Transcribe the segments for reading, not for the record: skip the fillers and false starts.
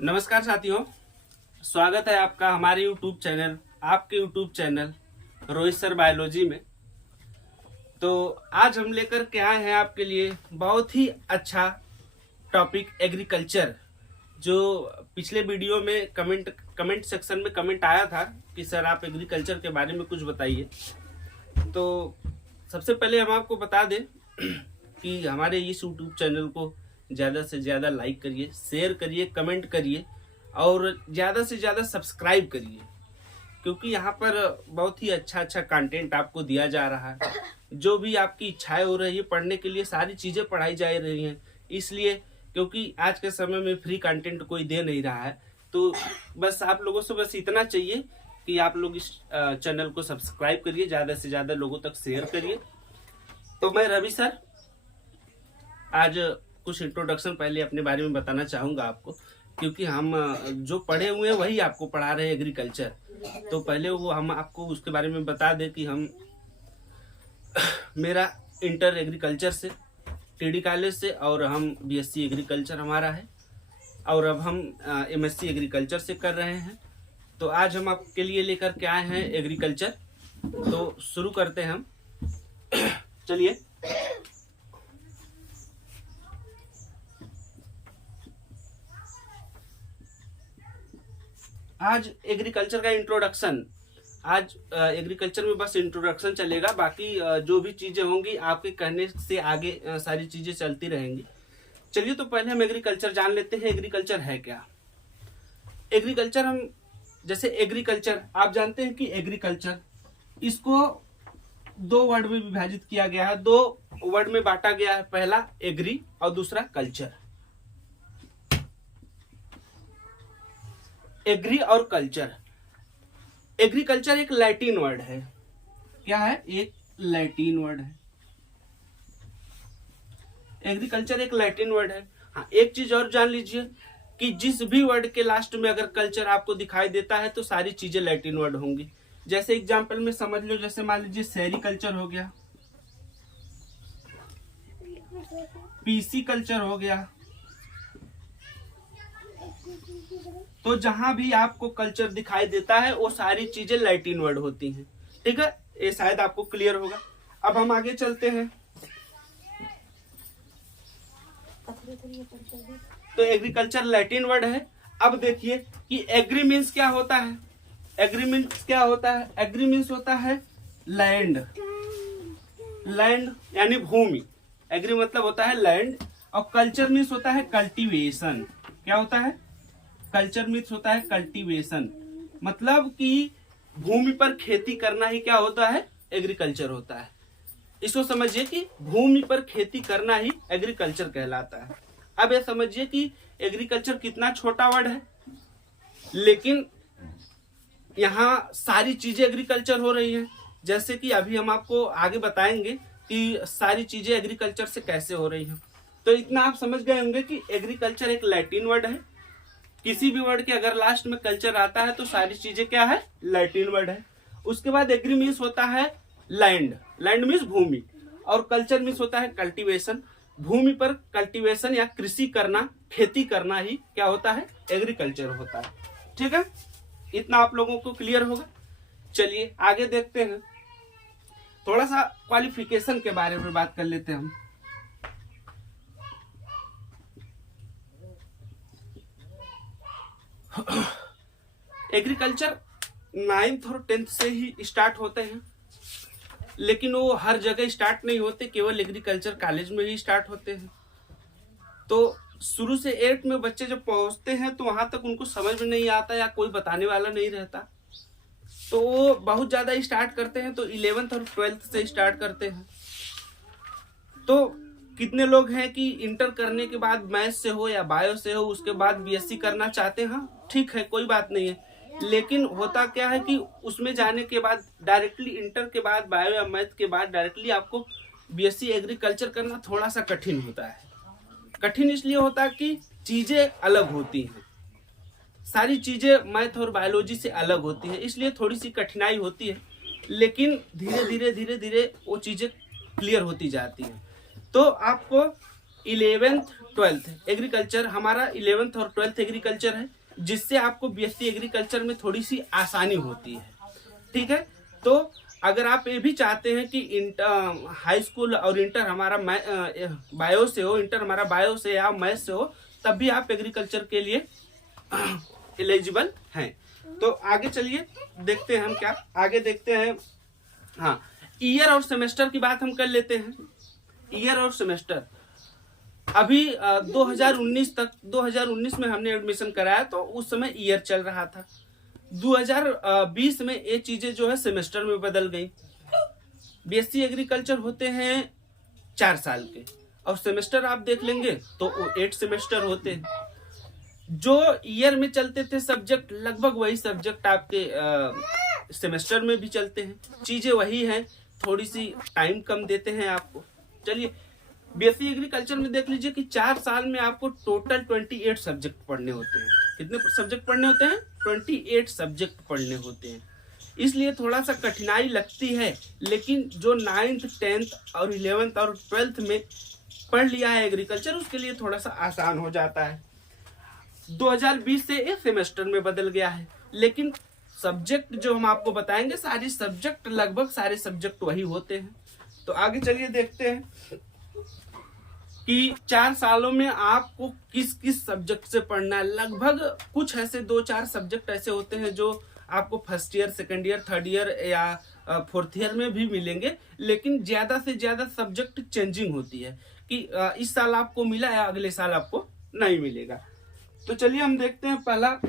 नमस्कार साथियों, स्वागत है आपका हमारे YouTube चैनल, आपके YouTube channel Rohit sir biology में। तो आज हम लेकर के आए हैं आपके लिए बहुत ही अच्छा टॉपिक एग्रीकल्चर। जो पिछले वीडियो में कमेंट सेक्शन में कमेंट आया था कि सर आप एग्रीकल्चर के बारे में कुछ बताइए। तो सबसे पहले हम आपको बता दें कि हमारे इस YouTube चैनल को ज़्यादा से ज़्यादा लाइक करिए, शेयर करिए, कमेंट करिए और ज़्यादा से ज़्यादा सब्सक्राइब करिए, क्योंकि यहाँ पर बहुत ही अच्छा कंटेंट आपको दिया जा रहा है। जो भी आपकी इच्छाएं हो रही है पढ़ने के लिए, सारी चीज़ें पढ़ाई जा रही हैं। इसलिए क्योंकि आज के समय में फ्री कंटेंट कोई दे नहीं रहा है, तो बस आप लोगों से बस इतना चाहिए कि आप लोग इस चैनल को सब्सक्राइब करिए, ज़्यादा से ज़्यादा लोगों तक शेयर करिए। तो मैं रवि सर आज कुछ इंट्रोडक्शन पहले अपने बारे में बताना चाहूँगा आपको, क्योंकि हम जो पढ़े हुए हैं वही आपको पढ़ा रहे हैं एग्रीकल्चर। तो पहले वो हम आपको उसके बारे में बता दें कि हम मेरा इंटर एग्रीकल्चर से टीडी कॉलेज से और हम बीएससी एग्रीकल्चर हमारा है और अब हम एमएससी एग्रीकल्चर से कर रहे हैं। तो आज हम आपके लिए लेकर के आए हैं एग्रीकल्चर। तो शुरू करते हैं हम। चलिए, आज एग्रीकल्चर का इंट्रोडक्शन, आज एग्रीकल्चर में बस इंट्रोडक्शन चलेगा। बाकी जो भी चीजें होंगी आपके कहने से आगे सारी चीजें चलती रहेंगी। चलिए, तो पहले हम एग्रीकल्चर जान लेते हैं। एग्रीकल्चर है क्या? एग्रीकल्चर हम जैसे एग्रीकल्चर आप जानते हैं कि एग्रीकल्चर इसको दो वर्ड में विभाजित किया गया है, दो वर्ड में बांटा गया है। पहला एग्री और दूसरा कल्चर। एग्री और कल्चर। एग्रीकल्चर एक लैटिन वर्ड है। क्या है? एक लैटिन वर्ड है। एग्रीकल्चर एक लैटिन वर्ड है। हाँ, एक चीज और जान लीजिए कि जिस भी वर्ड के लास्ट में अगर कल्चर आपको दिखाई देता है तो सारी चीजें लैटिन वर्ड होंगी। जैसे एग्जांपल में समझ लो, जैसे मान लीजिए सेरिकल्चर हो गया, पीसी कल्चर हो गया। तो जहां भी आपको कल्चर दिखाई देता है वो सारी चीजें लैटिन वर्ड होती हैं। ठीक है, ये शायद आपको क्लियर होगा। अब हम आगे चलते हैं। तो एग्रीकल्चर लैटिन वर्ड है। अब देखिए कि एग्री मीन्स क्या होता है। एग्री मीन्स क्या होता है? एग्री मीन्स होता है लैंड। लैंड यानी भूमि। एग्री मतलब होता है लैंड। और कल्चर मीन्स होता है कल्टीवेशन। क्या होता है? कल्चर मीन्स होता है कल्टीवेशन। मतलब कि भूमि पर खेती करना ही क्या होता है? एग्रीकल्चर होता है। इसको समझिए कि भूमि पर खेती करना ही एग्रीकल्चर कहलाता है। अब ये समझिए कि एग्रीकल्चर कितना छोटा वर्ड है, लेकिन यहाँ सारी चीजें एग्रीकल्चर हो रही हैं। जैसे कि अभी हम आपको आगे बताएंगे कि सारी चीजें एग्रीकल्चर से कैसे हो रही हैं। तो इतना आप समझ गए होंगे कि एग्रीकल्चर एक लैटिन वर्ड है। किसी भी वर्ड के अगर लास्ट में कल्चर आता है तो सारी चीजें क्या है? लैटिन वर्ड है। उसके बाद एग्री मीन्स होता है लैंड। लैंड मीन्स भूमि। और कल्चर मीन्स होता है कल्टीवेशन। भूमि पर कल्टीवेशन या कृषि करना, खेती करना ही क्या होता है? एग्रीकल्चर होता है। ठीक है, इतना आप लोगों को क्लियर होगा। चलिए आगे देखते हैं। थोड़ा सा क्वालिफिकेशन के बारे में बात कर लेते हैं हम। एग्रीकल्चर 9th और 10th से ही स्टार्ट होते हैं, लेकिन वो हर जगह स्टार्ट नहीं होते, केवल एग्रीकल्चर कॉलेज में ही स्टार्ट होते हैं। तो शुरू से 8 में बच्चे जब पहुंचते हैं तो वहां तक उनको समझ में नहीं आता या कोई बताने वाला नहीं रहता, तो वो बहुत ज्यादा स्टार्ट करते हैं। तो 11th और 12th से स्टार्ट करते हैं। तो कितने लोग हैं कि इंटर करने के बाद मैथ से हो या बायो से हो उसके बाद बीएससी करना चाहते हैं? ठीक है, कोई बात नहीं है। लेकिन होता क्या है कि उसमें जाने के बाद डायरेक्टली इंटर के बाद बायो या मैथ के बाद डायरेक्टली आपको बीएससी एग्रीकल्चर करना थोड़ा सा कठिन होता है। कठिन इसलिए होता है कि चीजें अलग होती हैं, सारी चीजें मैथ और बायोलॉजी से अलग होती है, इसलिए थोड़ी सी कठिनाई होती है। लेकिन धीरे धीरे वो चीजें क्लियर होती जाती हैं। तो आपको 11th 12th एग्रीकल्चर हमारा 11th और 12th एग्रीकल्चर है, जिससे आपको बीएससी एग्रीकल्चर में थोड़ी सी आसानी होती है। ठीक है, तो अगर आप ये भी चाहते हैं कि इंटर हाई स्कूल और इंटर हमारा बायो से हो, इंटर हमारा बायो से या मैथ से हो, तब भी आप एग्रीकल्चर के लिए एलिजिबल हैं। तो आगे चलिए देखते हैं हम क्या आगे देखते हैं। हाँ, ईयर और सेमेस्टर की बात हम कर लेते हैं। ईयर और सेमेस्टर अभी 2019 में हमने एडमिशन कराया, तो उस समय ईयर चल रहा था। 2020 में ये चीजें जो है सेमेस्टर में बदल गई। बीएससी एग्रीकल्चर होते हैं 4 साल के, और सेमेस्टर आप देख लेंगे तो 8 सेमेस्टर होते हैं। जो ईयर में चलते थे सब्जेक्ट, लगभग वही सब्जेक्ट आपके सेमेस्टर में भी चलते हैं। चीजें वही हैं, थोड़ी सी टाइम कम देते हैं आपको। चलिए बीएससी एग्रीकल्चर में देख लीजिए कि 4 साल में आपको टोटल 28 सब्जेक्ट पढ़ने होते हैं। कितने सब्जेक्ट पढ़ने होते हैं? 28 सब्जेक्ट पढ़ने होते हैं। इसलिए थोड़ा सा कठिनाई लगती है, लेकिन जो 9th 10th और 11th और 12th में पढ़ लिया है एग्रीकल्चर, उसके लिए थोड़ा सा आसान हो जाता है। 2020 से एक सेमेस्टर में बदल गया है, लेकिन सब्जेक्ट जो हम आपको बताएंगे, सारे सब्जेक्ट लगभग सारे सब्जेक्ट वही होते हैं। तो आगे चलिए देखते हैं कि 4 सालों में आपको किस किस सब्जेक्ट से पढ़ना है। लगभग कुछ ऐसे 2-4 सब्जेक्ट ऐसे होते हैं जो आपको first year, second year, third year या फोर्थ ईयर में भी मिलेंगे, लेकिन ज्यादा से ज्यादा सब्जेक्ट चेंजिंग होती है कि इस साल आपको मिला है, अगले साल आपको नहीं मिलेगा। तो चलिए हम देखते हैं पहला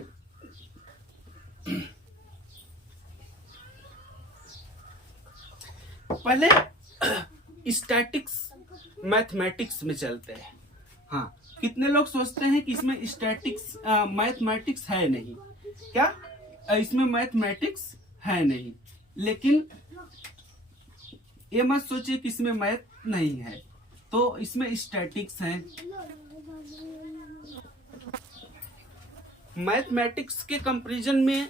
पहले स्टैटिक्स मैथमेटिक्स में चलते हैं। हाँ, कितने लोग सोचते हैं कि इसमें स्टैटिक्स मैथमेटिक्स है नहीं। क्या इसमें मैथमेटिक्स है नहीं? लेकिन ये मत सोचिए कि इसमें मैथ नहीं है, तो इसमें स्टैटिक्स है। मैथमेटिक्स के कंपैरिजन में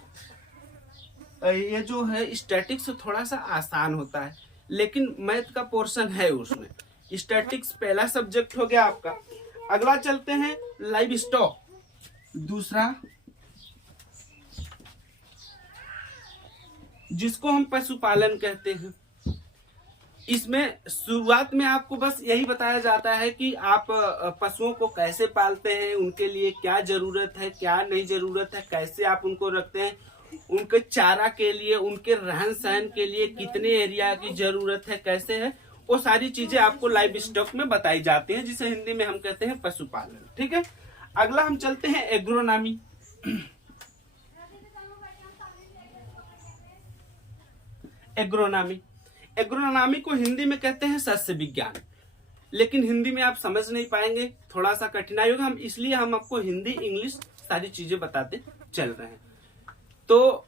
ये जो है स्टैटिक्स थोड़ा सा आसान होता है, लेकिन मैथ का पोर्शन है उसमें। स्टैटिक्स पहला सब्जेक्ट हो गया आपका। अगला चलते हैं लाइव स्टॉक, दूसरा, जिसको हम पशुपालन कहते हैं। इसमें शुरुआत में आपको बस यही बताया जाता है कि आप पशुओं को कैसे पालते हैं, उनके लिए क्या जरूरत है, क्या नहीं जरूरत है, कैसे आप उनको रखते हैं, उनके चारा के लिए, उनके रहन सहन के लिए कितने एरिया की जरूरत है, कैसे है, वो सारी चीजें आपको लाइव स्टॉक में बताई जाती हैं, जिसे हिंदी में हम कहते हैं पशुपालन। ठीक है, अगला हम चलते हैं एग्रोनॉमी। एग्रोनॉमी को हिंदी में कहते हैं सस्य विज्ञान, लेकिन हिंदी में आप समझ नहीं पाएंगे, थोड़ा सा कठिनाई होगा। इसलिए हम आपको हिंदी इंग्लिश सारी चीजें बताते चल रहे हैं। तो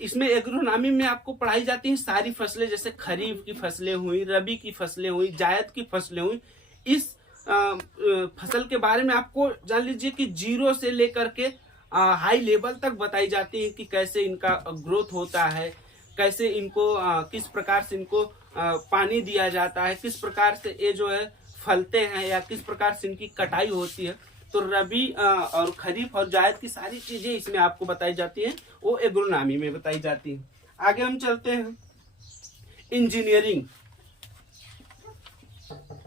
इसमें एग्रोनॉमी में आपको पढ़ाई जाती है सारी फसलें, जैसे खरीफ की फसलें हुई, रबी की फसलें हुई, जायद की फसलें हुई। इस फसल के बारे में आपको जान लीजिए कि 0 से लेकर के हाई लेवल तक बताई जाती है कि कैसे इनका ग्रोथ होता है, कैसे इनको किस प्रकार से इनको पानी दिया जाता है, किस प्रकार से ये जो है फलते हैं, या किस प्रकार से इनकी कटाई होती है। तो रबी और खरीफ और जायद की सारी चीजें इसमें आपको बताई जाती हैं, वो एग्रोनॉमी में बताई जाती हैं। आगे हम चलते हैं इंजीनियरिंग।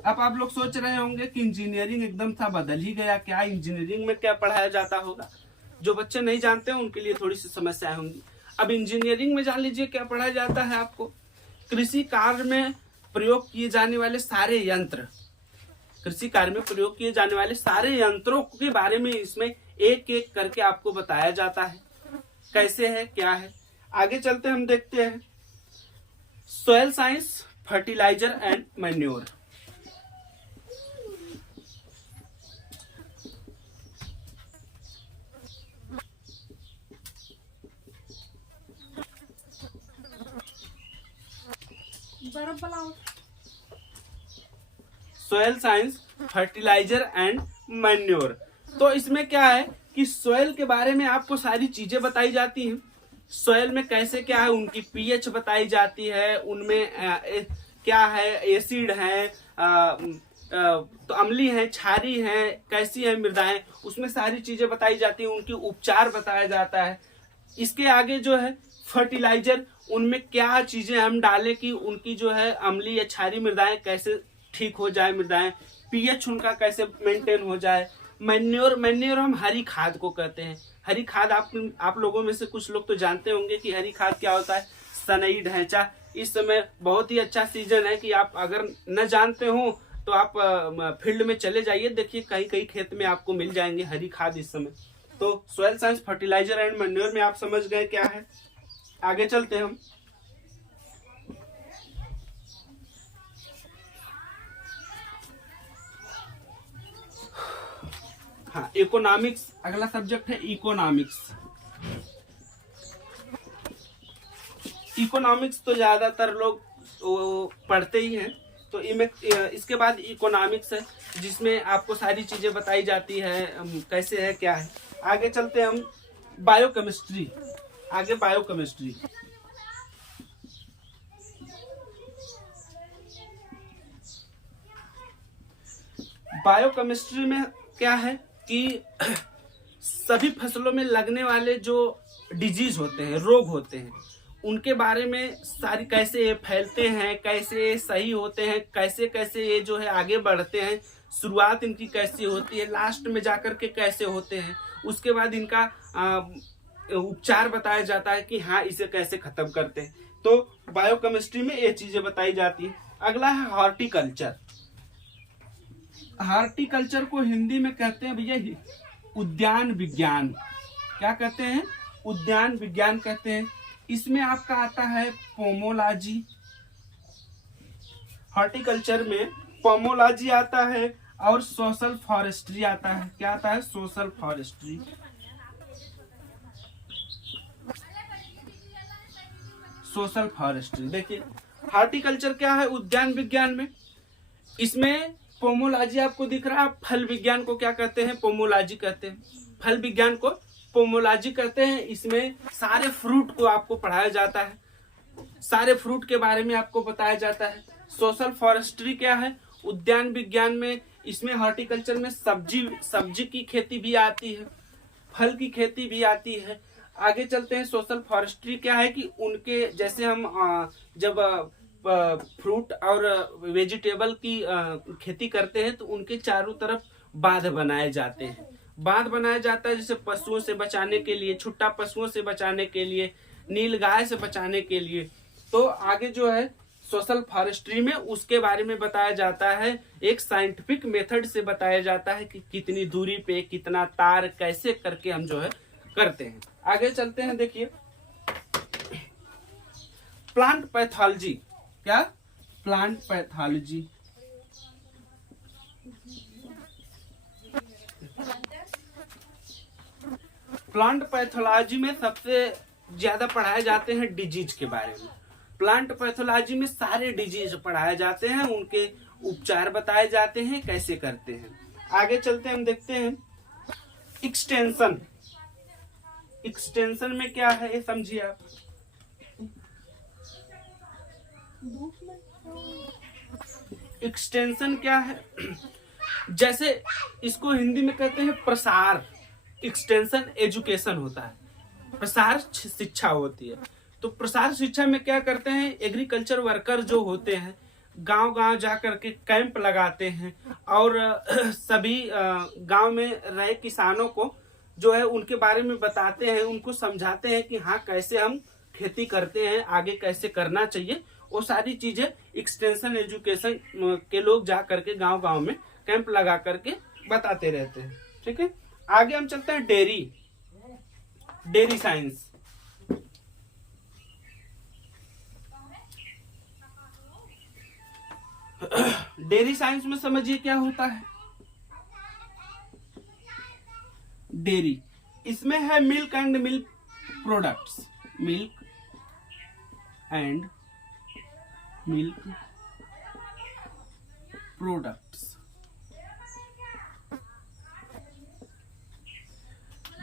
अब आप लोग सोच रहे होंगे कि इंजीनियरिंग एकदम सा बदल ही गया, क्या इंजीनियरिंग में क्या पढ़ाया जाता होगा। जो बच्चे नहीं जानते हैं उनके लिए थोड़ी सी समस्याएं होंगी। अब इंजीनियरिंग में जान लीजिए क्या पढ़ाया जाता है आपको। कृषि कार्य में प्रयोग किए जाने वाले सारे यंत्र, कृषि कार्य में प्रयोग किए जाने वाले सारे यंत्रों के बारे में इसमें एक एक करके आपको बताया जाता है, कैसे है, क्या है। आगे चलते हम देखते हैं soil science, fertiliser and manure. Soil science, fertiliser and manure. तो इसमें क्या है कि सॉइल के बारे में आपको सारी चीजें बताई जाती हैं। सॉइल में कैसे क्या है, उनकी पीएच बताई जाती है, उनमें क्या है, एसिड है, तो अम्लीय है, क्षारीय है, कैसी है मृदाएं, उसमें सारी चीजें बताई जाती हैं, उनकी उपचार बताया जाता है। इसके आगे जो है फर्टिलाइजर, उनमें क्या चीजें हम डालें कि उनकी जो है अम्लीय या क्षारीय मृदाएं कैसे ठीक हो जाए, मृदाएं पीएच उनका कैसे मेंटेन हो जाए। मैन्योर, मैन्योर हम हरी खाद को कहते हैं। हरी खाद आप लोगों में से कुछ लोग तो जानते होंगे कि हरी खाद क्या होता है। सनई ढैंचा, इस समय बहुत ही अच्छा सीजन है कि आप अगर न जानते हो तो आप फील्ड में चले जाइए, देखिए कहीं कहीं खेत में आपको मिल जाएंगे हरी खाद इस समय। तो soil science, fertiliser and manure में आप समझ गए क्या है। आगे चलते हैं हम। हाँ, इकोनॉमिक्स अगला सब्जेक्ट है। इकोनॉमिक्स, इकोनॉमिक्स तो ज्यादातर लोग पढ़ते ही हैं। तो इसके बाद इकोनॉमिक्स है, जिसमें आपको सारी चीजें बताई जाती है कैसे है क्या है। आगे चलते हैं हम। बायोकेमिस्ट्री, आगे बायोकेमिस्ट्री। बायोकेमिस्ट्री में क्या है कि सभी फसलों में लगने वाले जो डिजीज होते हैं, रोग होते हैं, उनके बारे में सारी, कैसे ये फैलते हैं, कैसे ये सही होते हैं, कैसे कैसे ये जो है आगे बढ़ते हैं, शुरुआत इनकी कैसी होती है, लास्ट में जाकर के कैसे होते हैं, उसके बाद इनका उपचार बताया जाता है कि हाँ इसे कैसे खत्म करते हैं। तो बायोकेमिस्ट्री में ये चीजें बताई जाती है। अगला है हॉर्टिकल्चर। हॉर्टिकल्चर को हिंदी में कहते हैं भैया उद्यान विज्ञान। क्या कहते हैं? उद्यान विज्ञान कहते हैं। इसमें आपका आता है पोमोलॉजी। हॉर्टिकल्चर में पोमोलॉजी आता है और सोशल फॉरेस्ट्री आता है। क्या आता है? Social forestry. Social forestry. देखिए हॉर्टिकल्चर क्या है उद्यान विज्ञान में, इसमें पोमोलॉजी आपको दिख रहा है। फल विज्ञान को क्या कहते हैं? पोमोलॉजी कहते हैं। फल विज्ञान को पोमोलॉजी कहते हैं। इसमें सारे फ्रूट को आपको पढ़ाया जाता है, सारे फ्रूट के बारे में आपको बताया जाता है। सोशल फॉरेस्ट्री क्या है? उद्यान विज्ञान में, इसमें हॉर्टिकल्चर में सब्जी की खेती भी आती है, फल की खेती भी आती है। आगे चलते हैं। सोशल फॉरेस्ट्री क्या है कि उनके जैसे हम जब फ्रूट और वेजिटेबल की खेती करते हैं तो उनके चारों तरफ बांध बनाए जाते हैं। बांध बनाया जाता है जैसे पशुओं से बचाने के लिए, छुट्टा पशुओं से बचाने के लिए, नीलगाय से बचाने के लिए। तो आगे जो है सोशल फॉरेस्ट्री में उसके बारे में बताया जाता है, एक साइंटिफिक मेथड से बताया जाता है कि कितनी दूरी पे कितना तार कैसे करके हम जो है करते हैं। आगे चलते हैं। देखिए प्लांट पैथोलॉजी। क्या? Plant pathology. प्लांट पैथोलॉजी में सबसे ज्यादा पढ़ाए जाते हैं डिजीज के बारे में। प्लांट पैथोलॉजी में सारे डिजीज पढ़ाए जाते हैं, उनके उपचार बताए जाते हैं, कैसे करते हैं। आगे चलते हैं, हम देखते हैं एक्सटेंशन। एक्सटेंशन में क्या है ये समझिए आप। एक्सटेंशन क्या है? जैसे इसको हिंदी में कहते हैं प्रसार। एक्सटेंशन एजुकेशन होता है, प्रसार शिक्षा होती है। तो प्रसार शिक्षा में क्या करते हैं, एग्रीकल्चर वर्कर जो होते हैं गांव गांव जा करके कैंप लगाते हैं और सभी गांव में रहे किसानों को जो है उनके बारे में बताते हैं, उनको समझाते हैं कि हाँ कैसे हम खेती करते हैं, आगे कैसे करना चाहिए। वो सारी चीजें एक्सटेंशन एजुकेशन के लोग जा करके गांव गांव में कैंप लगा करके बताते रहते हैं। ठीक है, आगे हम चलते हैं डेयरी साइंस। डेयरी साइंस में समझिए क्या होता है। डेयरी, इसमें है milk and milk products. Milk and milk products.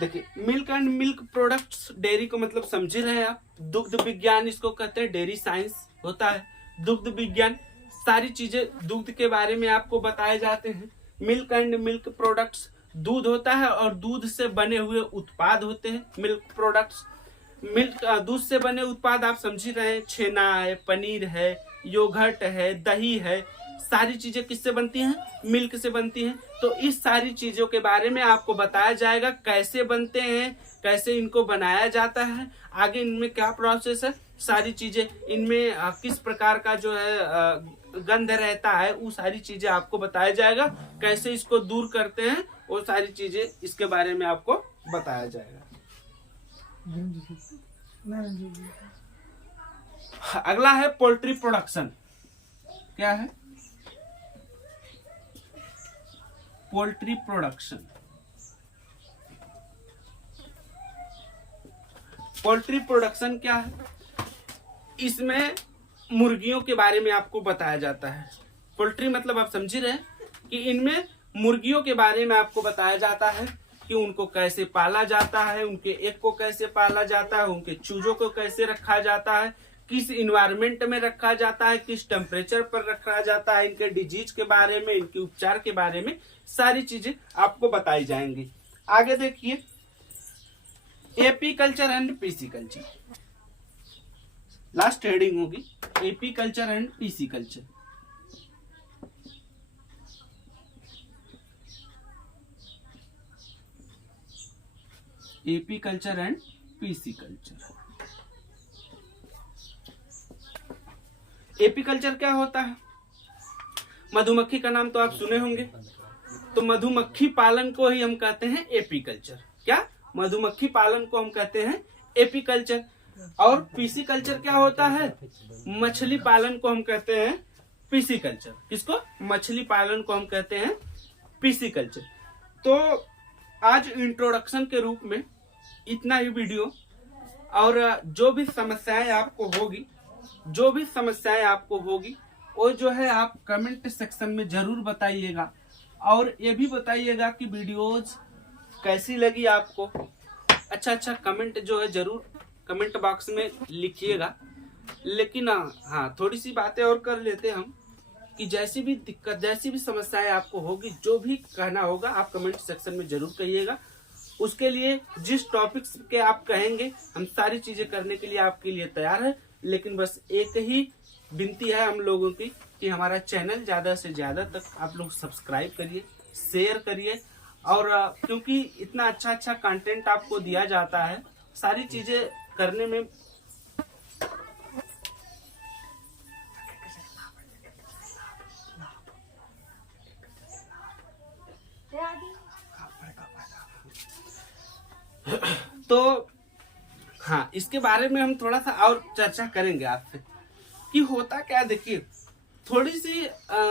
देखिए milk and milk products, dairy को मतलब समझ रहे हैं आप। दुग्ध विज्ञान इसको कहते हैं, डेयरी साइंस होता है। दुग्ध विज्ञान सारी चीजें दूध के बारे में आपको बताए जाते हैं। मिल्क एंड मिल्क प्रोडक्ट्स, दूध होता है और दूध से बने हुए उत्पाद होते हैं मिल्क प्रोडक्ट्स। मिल्क दूध से बने उत्पाद आप समझ ही रहे हैं, छेना है, पनीर है, योगर्ट है, दही है, सारी चीजें किससे बनती हैं? मिल्क से बनती हैं। तो इस सारी चीजों के बारे में आपको बताया जाएगा, कैसे बनते हैं, कैसे इनको बनाया जाता है, आगे इनमें क्या प्रोसेस है, सारी चीजें इनमें किस प्रकार का जो है गंध रहता है, वो सारी चीजें आपको बताया जाएगा। कैसे इसको दूर करते हैं वो सारी चीजें इसके बारे में आपको बताया जाएगा। अगला है पोल्ट्री प्रोडक्शन। क्या है? Poultry production. पोल्ट्री प्रोडक्शन क्या है? इसमें मुर्गियों के बारे में आपको बताया जाता है। पोल्ट्री मतलब आप समझ रहे हैं कि इनमें मुर्गियों के बारे में आपको बताया जाता है कि उनको कैसे पाला जाता है, उनके एग को कैसे पाला जाता है, उनके चूजों को कैसे रखा जाता है, किस इन्वायरमेंट में रखा जाता है, किस टेम्परेचर पर रखा जाता है, इनके डिजीज के बारे में, इनके उपचार के बारे में सारी चीजें आपको बताई जाएंगी। आगे देखिए, apiculture and pisciculture, last heading होगी apiculture and pisciculture. Apiculture and pisciculture. Apiculture क्या होता है? मधुमक्खी का नाम तो आप सुने होंगे, तो मधुमक्खी पालन को ही हम कहते हैं एपी कल्चर। क्या? मधुमक्खी पालन को हम कहते हैं एपी कल्चर। और पीसी कल्चर क्या होता है? मछली पालन को हम कहते हैं पीसी कल्चर। किसको? मछली पालन को हम कहते हैं पीसी कल्चर। तो आज इंट्रोडक्शन के रूप में इतना ही वीडियो, और जो भी समस्याएं आपको होगी वो जो है आप कमेंट सेक्शन में जरूर बताइएगा, और ये भी बताइएगा कि वीडियोज कैसी लगी आपको। अच्छा कमेंट जो है जरूर कमेंट बॉक्स में लिखिएगा। लेकिन हाँ, थोड़ी सी बातें और कर लेते हम कि जैसी भी दिक्कत, जैसी भी समस्याएं आपको होगी, जो भी कहना होगा आप कमेंट सेक्शन में जरूर कहिएगा। उसके लिए जिस टॉपिक्स के आप कहेंगे हम सारी चीजें करने के लिए आपके लिए तैयार है। लेकिन बस एक ही विनती है हम लोगों की कि हमारा चैनल ज्यादा से ज्यादा तक आप लोग सब्सक्राइब करिए, शेयर करिए, और क्योंकि इतना अच्छा कंटेंट आपको दिया जाता है, सारी चीजें करने में तो हाँ, इसके बारे में हम थोड़ा सा और चर्चा करेंगे आपसे कि होता क्या। देखिए, थोड़ी सी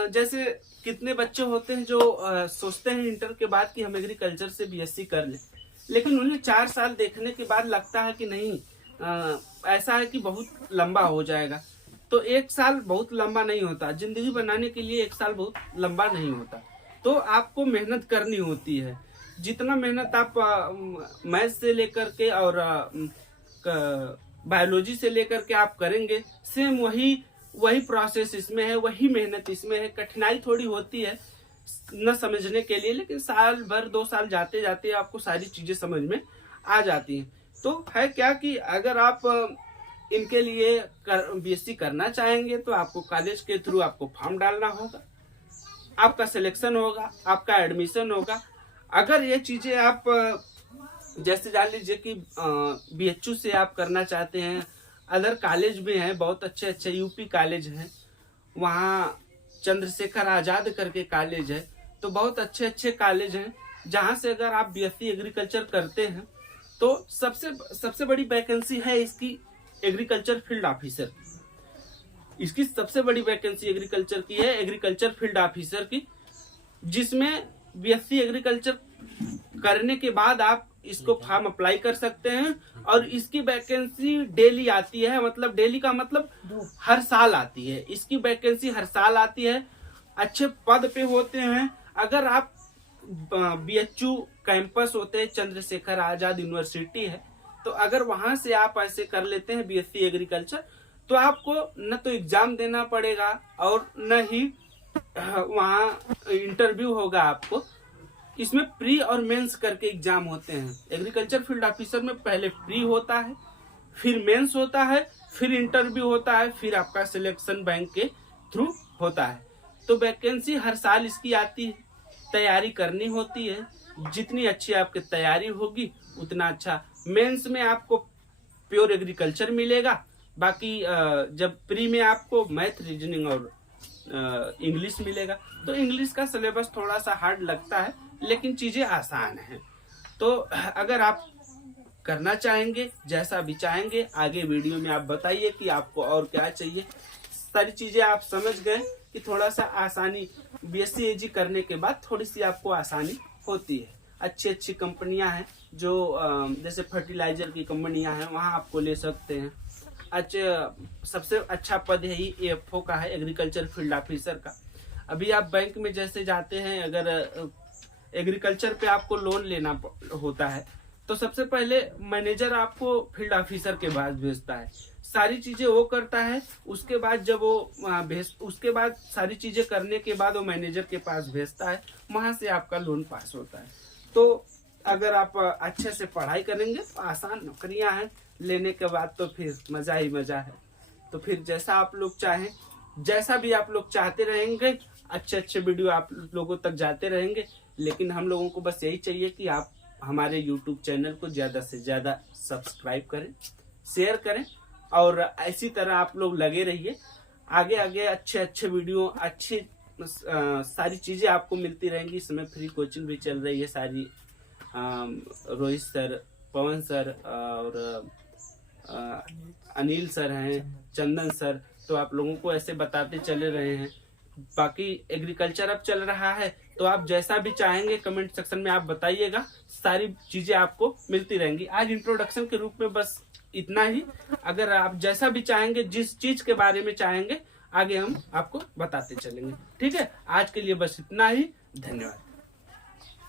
जैसे कितने बच्चे होते हैं जो सोचते हैं इंटर के बाद कि हम एग्रीकल्चर से बीएससी कर लें, लेकिन उन्हें 4 साल देखने के बाद लगता है कि नहीं, ऐसा है कि बहुत लंबा हो जाएगा। तो 1 साल बहुत लंबा नहीं होता, जिंदगी बनाने के लिए 1 साल बहुत लंबा नहीं होता। तो आपको मेहनत करनी होती है। जितना मेहनत आप मैथ से लेकर के और बायोलॉजी से लेकर के आप करेंगे, सेम वही प्रोसेस इसमें है, वही मेहनत इसमें है। कठिनाई थोड़ी होती है न समझने के लिए, लेकिन साल भर 2 साल जाते जाते आपको सारी चीजें समझ में आ जाती हैं। तो है क्या कि अगर आप इनके लिए बीएससी करना चाहेंगे तो आपको कॉलेज के थ्रू आपको फॉर्म डालना होगा, आपका सिलेक्शन होगा, आपका एडमिशन होगा। अगर ये चीजें आप जैसे जान लीजिए कि बीएचयू से आप करना चाहते हैं, अदर कॉलेज में है, बहुत अच्छे यूपी कॉलेज हैं, वहाँ चंद्रशेखर आजाद करके कॉलेज है, तो बहुत अच्छे कॉलेज हैं जहाँ से अगर आप बीएससी एग्रीकल्चर करते हैं तो सबसे बड़ी वैकेंसी है इसकी एग्रीकल्चर फील्ड ऑफिसर। इसकी सबसे बड़ी वैकेंसी एग्रीकल्चर की है, एग्रीकल्चर फील्ड ऑफिसर की, जिसमें बीएससी एग्रीकल्चर करने के बाद आप इसको फॉर्म अप्लाई कर सकते हैं। और इसकी वैकेंसी डेली आती है, मतलब डेली का मतलब हर साल आती है। इसकी वैकेंसी हर साल आती है, अच्छे पद पे होते हैं। अगर आप बीएचयू कैंपस होते हैं, चंद्रशेखर आजाद यूनिवर्सिटी है, तो अगर वहां से आप ऐसे कर लेते हैं बीएससी एग्रीकल्चर, तो आपको न तो एग्जाम देना पड़ेगा और न ही वहाँ इंटरव्यू होगा आपको। इसमें प्री और मेंस करके एग्जाम होते हैं। एग्रीकल्चर फील्ड ऑफिसर में पहले प्री होता है, फिर मेंस होता है, फिर इंटरव्यू होता है, फिर आपका सिलेक्शन बैंक के थ्रू होता है। तो वैकेंसी हर साल इसकी आती है, तैयारी करनी होती है। जितनी अच्छी आपकी तैयारी होगी उतना अच्छा। मेंस में आपको प्योर एग्रीकल्चर मिलेगा, बाकी जब प्री में आपको मैथ, रीजनिंग और इंग्लिश मिलेगा। तो इंग्लिश का सिलेबस थोड़ा सा हार्ड लगता है, लेकिन चीजें आसान हैं। तो अगर आप करना चाहेंगे, जैसा भी चाहेंगे, आगे वीडियो में आप बताइए कि आपको और क्या चाहिए। सारी चीजें आप समझ गए कि थोड़ा सा आसानी बीएससी एजी करने के बाद थोड़ी सी आपको आसानी होती है। अच्छी अच्छी कंपनियां हैं जो जैसे फर्टिलाइजर की कंपनियां हैं, वहां आपको ले सकते हैं। सबसे अच्छा पद है ही एएफओ का है, एग्रीकल्चर फील्ड ऑफिसर का। अभी आप बैंक में जैसे जाते हैं, अगर एग्रीकल्चर पे आपको लोन लेना होता है तो सबसे पहले मैनेजर आपको फील्ड ऑफिसर के पास भेजता है, सारी चीजें वो करता है। उसके बाद जब वो उसके बाद सारी चीजें करने के बाद वो मैनेजर के पास भेजता है, वहां से आपका लोन पास होता है। तो अगर आप अच्छे से पढ़ाई करेंगे तो आसान नौकरियां हैं, लेने के बाद तो फिर मजा ही मजा है। तो फिर जैसा आप लोग चाहें, जैसा भी आप लोग चाहते रहेंगे, अच्छे अच्छे वीडियो आप लोगों तक जाते रहेंगे। लेकिन हम लोगों को बस यही चाहिए कि आप हमारे YouTube चैनल को ज्यादा से ज्यादा सब्सक्राइब करें, शेयर करें और इसी तरह आप लोग लगे रहिए। आगे आगे अच्छे अच्छे वीडियो, अच्छी सारी चीजें आपको मिलती रहेंगी। इस समय फ्री कोचिंग भी चल रही है सारी। रोहित सर, पवन सर और अनिल सर हैं, चंदन सर, तो आप लोगों को ऐसे बताते चले रहे हैं। बाकी एग्रीकल्चर अब चल रहा है, तो आप जैसा भी चाहेंगे कमेंट सेक्शन में आप बताइएगा, सारी चीजें आपको मिलती रहेंगी। आज इंट्रोडक्शन के रूप में बस इतना ही। अगर आप जैसा भी चाहेंगे, जिस चीज के बारे में चाहेंगे, आगे हम आपको बताते चलेंगे। ठीक है, आज के लिए बस इतना ही। धन्यवाद।